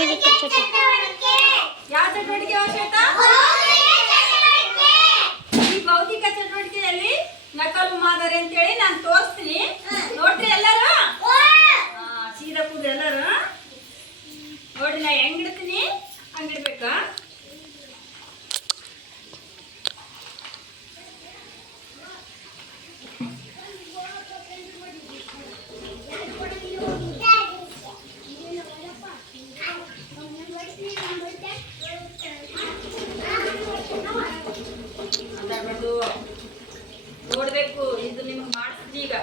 ಬೌದ್ಧಿಕ ಚಟುವಟಿಕೆ. ಯಾವ ಚಟುವಟಿಕೆ ಶ್ವೇತಾ? ಈ ಬೌದ್ಧಿಕ ಚಟುವಟಿಕೆಯಲ್ಲಿ ನಕಲು ಮಾದರಿ ಅಂತೇಳಿ ನಾನು ತೋರಿಸ್ತೀನಿ, ನೋಡ್ರಿ ಎಲ್ಲರೂ. ಸೀದಾ ಕೂದ್ರಿ ಎಲ್ಲರೂ ನೋಡ್ರಿ. ನಾ ಹೆಂಗಿಡ್ತೀನಿ ಹಂಗಿಡ್ಬೇಕಾ? ನೋಡ್ಬೇಕು. ಇದು ನಿಮ್ಗೆ ಮಾಡಿಸ್ತೀನಿ ಈಗ.